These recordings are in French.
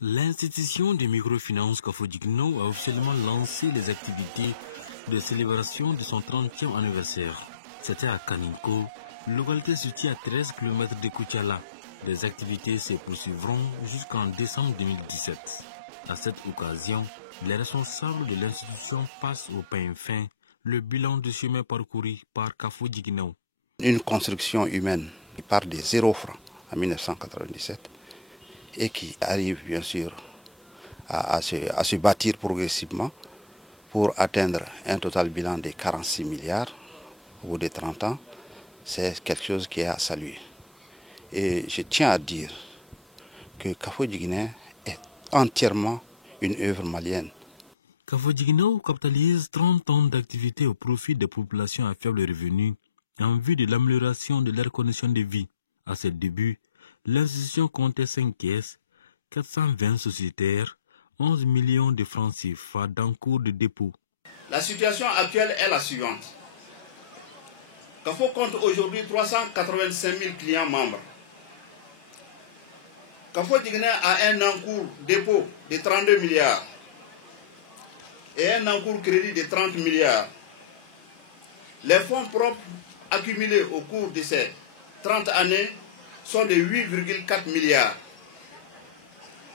L'institution de microfinance Kafo-Djigno a officiellement lancé les activités de célébration de son 30e anniversaire. C'était à Kaninko, localité située à 13 km de Koutiala. Les activités se poursuivront jusqu'en décembre 2017. À cette occasion, les responsables de l'institution passent au pain fin le bilan du chemin parcouru par Kafo-Djigno. Une construction humaine qui part de 0 francs en 1997 et qui arrive bien sûr à se bâtir progressivement pour atteindre un total bilan de 46 milliards au bout de 30 ans, c'est quelque chose qui est à saluer. Et je tiens à dire que Kafo-Djigno est entièrement une œuvre malienne. Kafo-Djigno capitalise 30 ans d'activité au profit des populations à faible revenu en vue de l'amélioration de leurs conditions de vie. À ses débuts, l'institution comptait 5 caisses, 420 sociétaires, 11 millions de francs CFA d'encours de dépôt. La situation actuelle est la suivante. Kafo compte aujourd'hui 385 000 clients membres. Kafo-Djigno a un encours dépôt de 32 milliards et un encours crédit de 30 milliards. Les fonds propres accumulés au cours de ces 30 années sont de 8,4 milliards.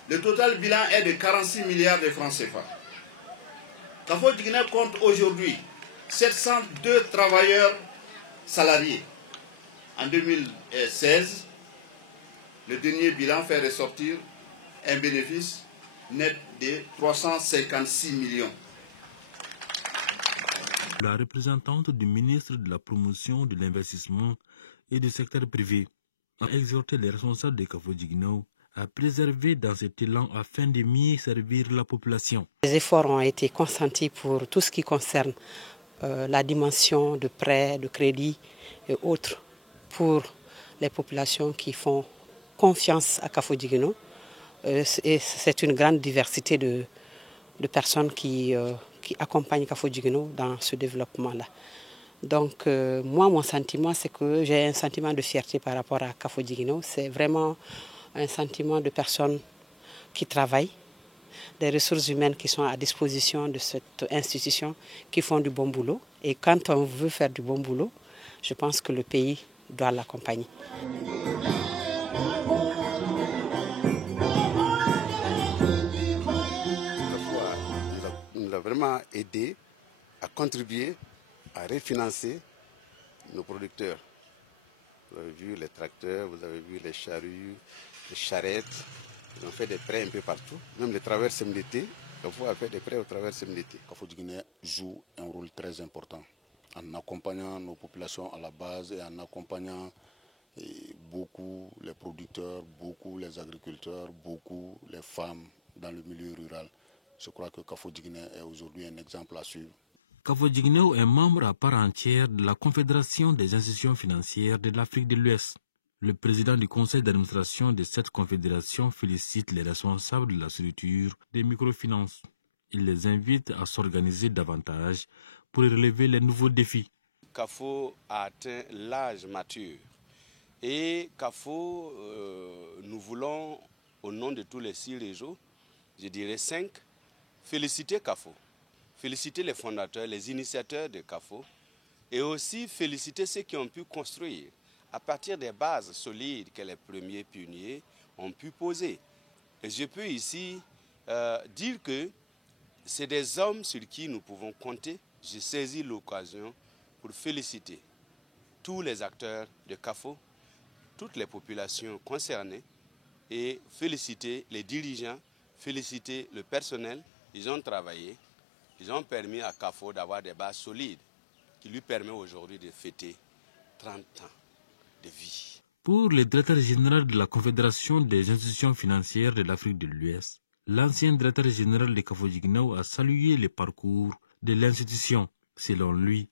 Le total bilan est de 46 milliards de francs CFA. Kafo-Djigno compte aujourd'hui 702 travailleurs salariés. En 2016, le dernier bilan fait ressortir un bénéfice net de 356 millions. La représentante du ministre de la Promotion de l'Investissement et du secteur privé a exhorté les responsables de Kafo-Djigno à préserver dans cet élan afin de mieux servir la population. Les efforts ont été consentis pour tout ce qui concerne la dimension de prêts, de crédits et autres pour les populations qui font confiance à Kafo-Djigno. Et c'est une grande diversité de personnes qui accompagnent Kafo-Djigno dans ce développement-là. Donc moi, mon sentiment, c'est que j'ai un sentiment de fierté par rapport à Kafo-Djigno. C'est vraiment un sentiment de personnes qui travaillent, des ressources humaines qui sont à disposition de cette institution, qui font du bon boulot. Et quand on veut faire du bon boulot, je pense que le pays doit l'accompagner. Il nous a vraiment aidé à contribuer à refinancer nos producteurs. Vous avez vu les tracteurs, vous avez vu les charrues, les charrettes. Ils ont fait des prêts un peu partout. Même les traverses MDT, Kafo a fait des prêts aux traverses MDT. Kafo-Djigno joue un rôle très important en accompagnant nos populations à la base et en accompagnant beaucoup les producteurs, beaucoup les agriculteurs, beaucoup les femmes dans le milieu rural. Je crois que Kafo-Djigno est aujourd'hui un exemple à suivre. Kafo-Djigno est membre à part entière de la Confédération des institutions financières de l'Afrique de l'Ouest. Le président du conseil d'administration de cette confédération félicite les responsables de la structure des microfinances. Il les invite à s'organiser davantage pour relever les nouveaux défis. Kafo a atteint l'âge mature. Et Kafo, nous voulons, au nom de tous les 6 régions, je dirais 5, féliciter Kafo. Féliciter les fondateurs, les initiateurs de Kafo. Et aussi féliciter ceux qui ont pu construire à partir des bases solides que les premiers pionniers ont pu poser. Et je peux ici dire que c'est des hommes sur qui nous pouvons compter. J'ai saisi l'occasion pour féliciter tous les acteurs de Kafo, toutes les populations concernées et féliciter les dirigeants, féliciter le personnel. Ils ont travaillé, ils ont permis à Kafo d'avoir des bases solides qui lui permettent aujourd'hui de fêter 30 ans de vie. Pour le directeur général de la Confédération des institutions financières de l'Afrique de l'Ouest, l'ancien directeur général de Kafo-Djigno a salué le parcours de l'institution. Selon lui,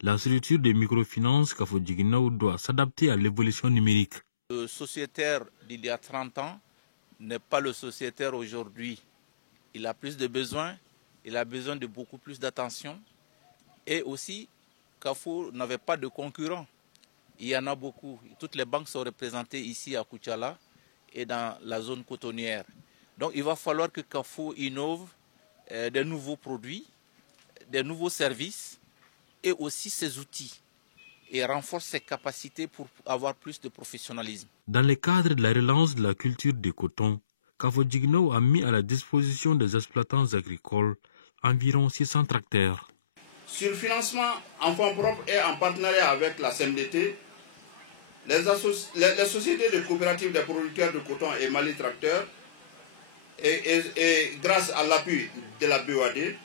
la structure des microfinances Kafo-Djigno doit s'adapter à l'évolution numérique. Le sociétaire d'il y a 30 ans n'est pas le sociétaire aujourd'hui. Il a plus de besoins, il a besoin de beaucoup plus d'attention. Et aussi, Kafo n'avait pas de concurrents. Il y en a beaucoup. Toutes les banques sont représentées ici à Koutiala et dans la zone cotonnière. Donc il va falloir que CAFO innove des nouveaux produits, des nouveaux services et aussi ses outils et renforce ses capacités pour avoir plus de professionnalisme. Dans le cadre de la relance de la culture du coton, Kafo-Djigno a mis à la disposition des exploitants agricoles environ 600 tracteurs. Sur le financement en fonds propres et en partenariat avec la CMDT, les sociétés de coopératives des producteurs de coton et Mali Tracteurs, et grâce à l'appui de la BOAD,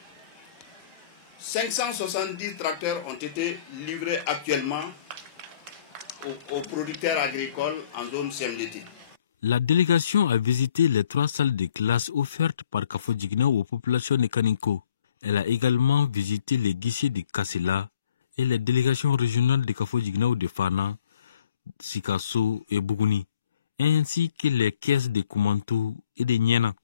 570 tracteurs ont été livrés actuellement aux producteurs agricoles en zone CMDT. La délégation a visité les 3 salles de classe offertes par Kafo-Djigno aux populations de Kaninko. Elle a également visité les guichets de Kassela et les délégations régionales de Kafo-Djigno de Fana, Sikasso et Bougouni, ainsi que les caisses de Koumantou et de Niena.